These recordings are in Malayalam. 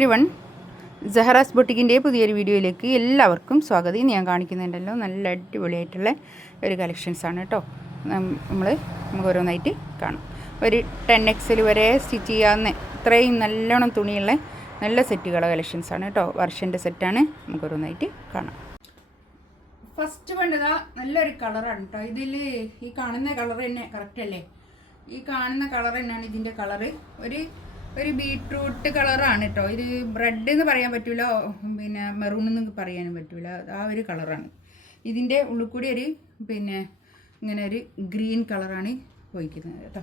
എവരി വൺ, സഹറാസ് ബൊട്ടിക്കിൻ്റെ പുതിയൊരു വീഡിയോയിലേക്ക് എല്ലാവർക്കും സ്വാഗതം. ഇന്ന് ഞാൻ കാണിക്കുന്നുണ്ടല്ലോ നല്ല അടിപൊളിയായിട്ടുള്ള ഒരു കളക്ഷൻസാണ് കേട്ടോ. നമുക്ക് ഓരോന്നായിട്ട് കാണാം. ഒരു 10XL വരെ സ്റ്റിച്ച് ചെയ്യാവുന്ന ഇത്രയും നല്ലോണം തുണിയുള്ള നല്ല സെറ്റുകളെ കളക്ഷൻസാണ് കേട്ടോ. വർഷൻ്റെ സെറ്റാണ്. നമുക്ക് ഓരോന്നായിട്ട് കാണാം. ഫസ്റ്റ് വേണ്ടതാ നല്ലൊരു കളറാണ് കേട്ടോ. ഇതിൽ ഈ കാണുന്ന കളർ തന്നെ കറക്റ്റ് അല്ലേ? ഈ കാണുന്ന കളർ തന്നെയാണ് ഇതിൻ്റെ കളറ്. ഒരു ബീട്രൂട്ട് കളറാണ് കേട്ടോ. ഇത് ബ്രെഡ് എന്ന് പറയാൻ പറ്റില്ല, പിന്നെ മെറൂൺ എന്ന് പറയാനും പറ്റില്ല. ആ ഒരു കളറാണ്. ഇതിൻ്റെ ഉള്ളിൽ കൂടി ഇങ്ങനെ ഒരു ഗ്രീൻ കളറാണ് പോയിക്കുന്നത് കേട്ടോ.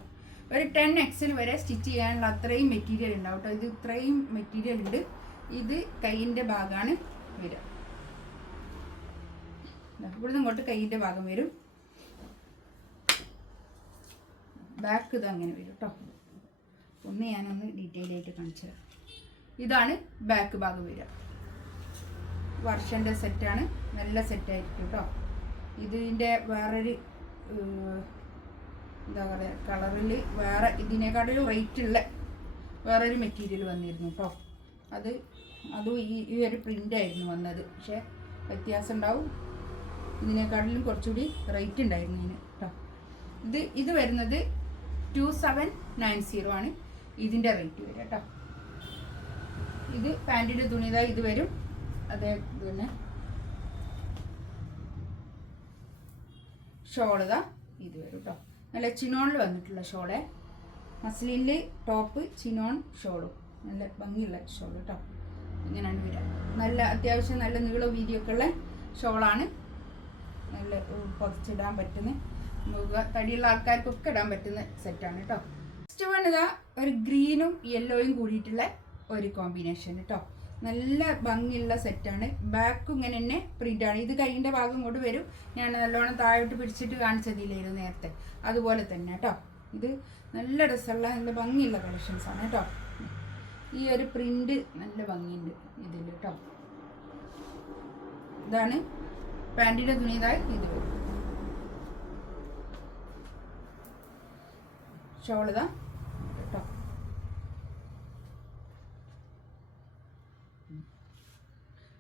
ഒരു 10XL വരെ സ്റ്റിച്ച് ചെയ്യാനുള്ള അത്രയും മെറ്റീരിയൽ ഉണ്ടാവും കേട്ടോ. ഇത് ഇത്രയും മെറ്റീരിയൽ ഉണ്ട്. ഇത് കൈയിൻ്റെ ഭാഗമാണ് വരിക. ഇവിടുന്ന് ഇങ്ങോട്ട് കൈയിൻ്റെ ഭാഗം വരും. ബാക്ക് ഇത് അങ്ങനെ വരും കേട്ടോ. ഞാനൊന്ന് ഡീറ്റെയിൽ ആയിട്ട് കാണിച്ചു തരാം. ഇതാണ് ബാക്ക് ഭാഗം വരിക. വർഷൻ്റെ സെറ്റാണ്. നല്ല സെറ്റായിരിക്കും കേട്ടോ. ഇതിൻ്റെ വേറൊരു എന്താ പറയുക, കളറിൽ വേറെ ഇതിനേക്കാട്ടിലും റേറ്റുള്ള വേറൊരു മെറ്റീരിയൽ വന്നിരുന്നു കേട്ടോ. അതും ഈ ഒരു പ്രിൻ്റായിരുന്നു വന്നത്. പക്ഷേ വ്യത്യാസം ഉണ്ടാവും. ഇതിനേക്കാട്ടിലും കുറച്ചുകൂടി റേറ്റ് ഉണ്ടായിരുന്നു ഇതിന് കേട്ടോ. ഇത് വരുന്നത് 2790 ആണ് ഇതിൻ്റെ റേറ്റ് വരിക കേട്ടോ. ഇത് പാൻറ്റിൻ്റെ തുണിതാ ഇത് വരും. അതേ പിന്നെ ഷോളിതാ ഇത് വരും കേട്ടോ. നല്ല ചിനോണിൽ വന്നിട്ടുള്ള ഷോളെ. മസ്ലിനിൽ ടോപ്പ്, ചിനോൺ ഷോളും. നല്ല ഭംഗിയുള്ള ഷോൾ കേട്ടോ. ഇങ്ങനെയാണ് വരിക. നല്ല അത്യാവശ്യം നല്ല നീളവും വീതിയൊക്കെ ഉള്ള ഷോളാണ്. നല്ല പുറച്ചിടാൻ പറ്റുന്ന, തടിയുള്ള ആൾക്കാർക്കൊക്കെ ഇടാൻ പറ്റുന്ന സെറ്റാണ് കേട്ടോ. നെക്സ്റ്റ് വേണ്ടതാ ഒരു ഗ്രീനും യെല്ലോയും കൂടിയിട്ടുള്ള ഒരു കോമ്പിനേഷൻ കേട്ടോ. നല്ല ഭംഗിയുള്ള സെറ്റാണ്. ബാക്കും ഇങ്ങനെ തന്നെ പ്രിൻ്റാണ്. ഇത് കൈയിൻ്റെ ഭാഗം ഇങ്ങോട്ട് വരും. ഞാൻ നല്ലോണം താഴോട്ട് പിടിച്ചിട്ട് കാണിച്ചതില്ലായിരുന്നു നേരത്തെ, അതുപോലെ തന്നെ കേട്ടോ. ഇത് നല്ല രസമുള്ള നല്ല ഭംഗിയുള്ള കളക്ഷൻസാണ് കേട്ടോ. ഈ ഒരു പ്രിൻ്റ് നല്ല ഭംഗിയുണ്ട് ഇതിൽ കേട്ടോ. ഇതാണ് പാൻറ്റിൻ്റെ തുണിയതായി ഇത് വരും. ഷോളിതാ കേട്ടോ.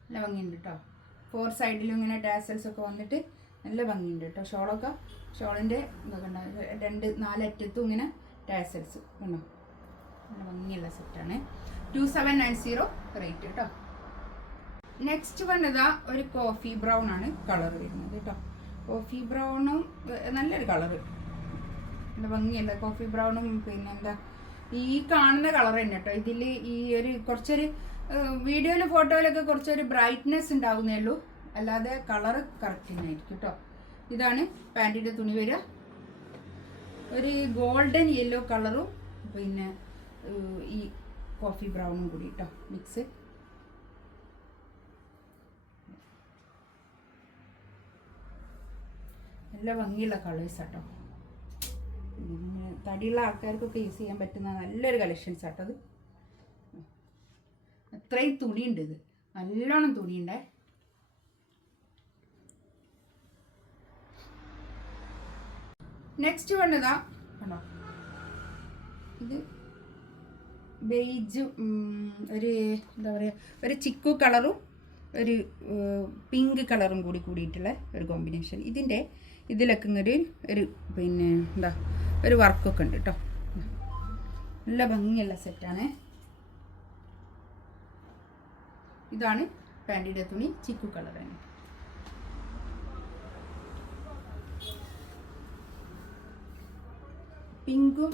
നല്ല ഭംഗിയുണ്ട് കേട്ടോ. 4 സൈഡിലും ഇങ്ങനെ ടാസൽസ് ഒക്കെ വന്നിട്ട് നല്ല ഭംഗിയുണ്ട് കേട്ടോ. ഷോളിൻ്റെ ഇതൊക്കെ ഉണ്ടാവും. 4 അറ്റത്തും ഇങ്ങനെ ടാസൽസ് കണ്ടോ. നല്ല ഭംഗിയുള്ള സെറ്റാണ്. 2790 റേറ്റ് കേട്ടോ. നെക്സ്റ്റ് വന്നതാ ഒരു കോഫി ബ്രൗൺ ആണ് കളർ വരുന്നത് കേട്ടോ. കോഫി ബ്രൗണും നല്ലൊരു കളറ്, നല്ല ഭംഗിയല്ല. കോഫി ബ്രൗണും പിന്നെന്താ ഈ കാണുന്ന കളർ തന്നെ കേട്ടോ. ഇതിൽ ഈ ഒരു കുറച്ചൊരു വീഡിയോയിൽ ഫോട്ടോയിലൊക്കെ കുറച്ചൊരു ബ്രൈറ്റ്നെസ് ഉണ്ടാവുന്നേ ഉള്ളൂ, അല്ലാതെ കളറ് കറക്റ്റ് തന്നെയായിരിക്കും കേട്ടോ. ഇതാണ് പാൻറ്റിൻ്റെ തുണി വരിക. ഒരു ഗോൾഡൻ യെല്ലോ കളറും പിന്നെ ഈ കോഫി ബ്രൗണും കൂടി കേട്ടോ മിക്സ്. നല്ല ഭംഗിയുള്ള കളേഴ്സ് കേട്ടോ. തടിയുള്ള ആൾക്കാർക്കൊക്കെ യൂസ് ചെയ്യാൻ പറ്റുന്ന നല്ലൊരു കളക്ഷൻസ് കേട്ടോ. അത് അത്രയും തുണിയുണ്ട്. ഇത് നല്ലോണം തുണിയുണ്ടേ. നെക്സ്റ്റ് വേണ്ടതാ കണ്ടോ. ഇത് ബേജ് ഒരു എന്താ പറയുക, ഒരു ചിക്കു കളറും ഒരു പിങ്ക് കളറും കൂടിയിട്ടുള്ള ഒരു കോമ്പിനേഷൻ. ഇതിലൊക്കെ ഒരു പിന്നെ എന്താ ഒരു വർക്കൊക്കെ ഉണ്ട് കേട്ടോ. നല്ല ഭംഗിയുള്ള സെറ്റാണ്. ഇതാണ് പാൻറ്റിൻ്റെ തുണി, ചിക്കു കളറാണ്. പിങ്കും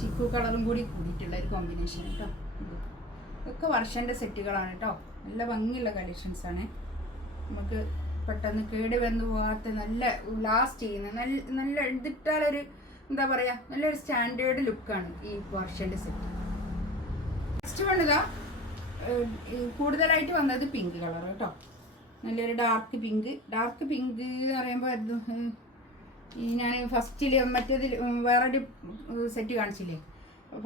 ചിക്കു കളറും കൂടിയിട്ടുള്ള ഒരു കോമ്പിനേഷൻ കേട്ടോ. ഇതൊക്കെ വർഷൻ്റെ സെറ്റുകളാണ് കേട്ടോ. നല്ല ഭംഗിയുള്ള കളക്ഷൻസാണ്. നമുക്ക് പെട്ടെന്ന് കേട് വന്നു പോകാത്ത നല്ല ലാസ്റ്റ് ചെയ്യുന്ന നല്ല ഇതിട്ടാലൊരു എന്താ പറയുക, നല്ലൊരു സ്റ്റാൻഡേർഡ് ലുക്കാണ് ഈ വർഷൻ്റെ സെറ്റ്. നെക്സ്റ്റ് വേണ്ടതാ കൂടുതലായിട്ട് വന്നത് പിങ്ക് കളർ കേട്ടോ. നല്ലൊരു ഡാർക്ക് പിങ്ക് എന്ന് പറയുമ്പോൾ ഈ ഞാൻ ഫസ്റ്റിൽ മറ്റേതിൽ വേറൊരു സെറ്റ് കാണിച്ചില്ലേ,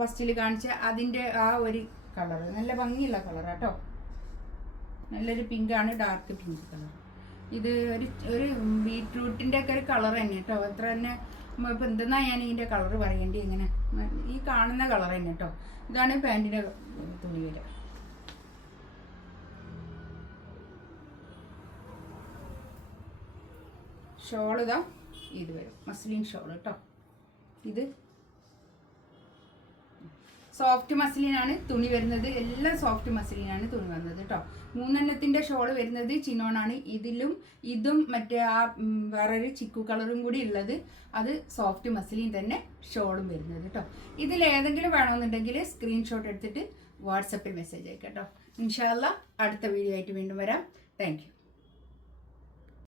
ഫസ്റ്റിൽ കാണിച്ച അതിൻ്റെ ആ ഒരു കളറ് നല്ല ഭംഗിയുള്ള കളറാണ് കേട്ടോ. നല്ലൊരു പിങ്കാണ്, ഡാർക്ക് പിങ്ക് കളർ. ഇത് ഒരു ബീട്രൂട്ടിൻ്റെ ഒക്കെ ഒരു കളർ തന്നെ കേട്ടോ. അത്ര തന്നെ ഇപ്പോൾ എന്തെന്നാ ഞാൻ ഇതിൻ്റെ കളർ പറയേണ്ടി ഇങ്ങനെ ഈ കാണുന്ന കളർ തന്നെ കേട്ടോ. ഇതാണ് പാൻറ്റിൻ്റെ തുണി വരിക. ഷോൾ ഇതാ ഇത് വരും, മസ്ലിൻ ഷോൾ കേട്ടോ. ഇത് സോഫ്റ്റ് മസ്ലിനാണ് തുണി വരുന്നത്, എല്ലാം സോഫ്റ്റ് മസ്ലിനാണ് തുണി വന്നത് കേട്ടോ. 3 ഷോള് വരുന്നത് ചിനോണാണ്. ഇതും മറ്റേ ആ വേറൊരു ചിക്കു കളറും കൂടി ഉള്ളത് അത് സോഫ്റ്റ് മസ്ലിൻ തന്നെ ഷോളും വരുന്നത് കേട്ടോ. ഇതിലേതെങ്കിലും വേണമെന്നുണ്ടെങ്കിൽ സ്ക്രീൻഷോട്ട് എടുത്തിട്ട് വാട്സപ്പിൽ മെസ്സേജ് അയക്കാം കേട്ടോ. ഇൻഷാ അല്ലാ അടുത്ത വീഡിയോ ആയിട്ട് വീണ്ടും വരാം. Thank you.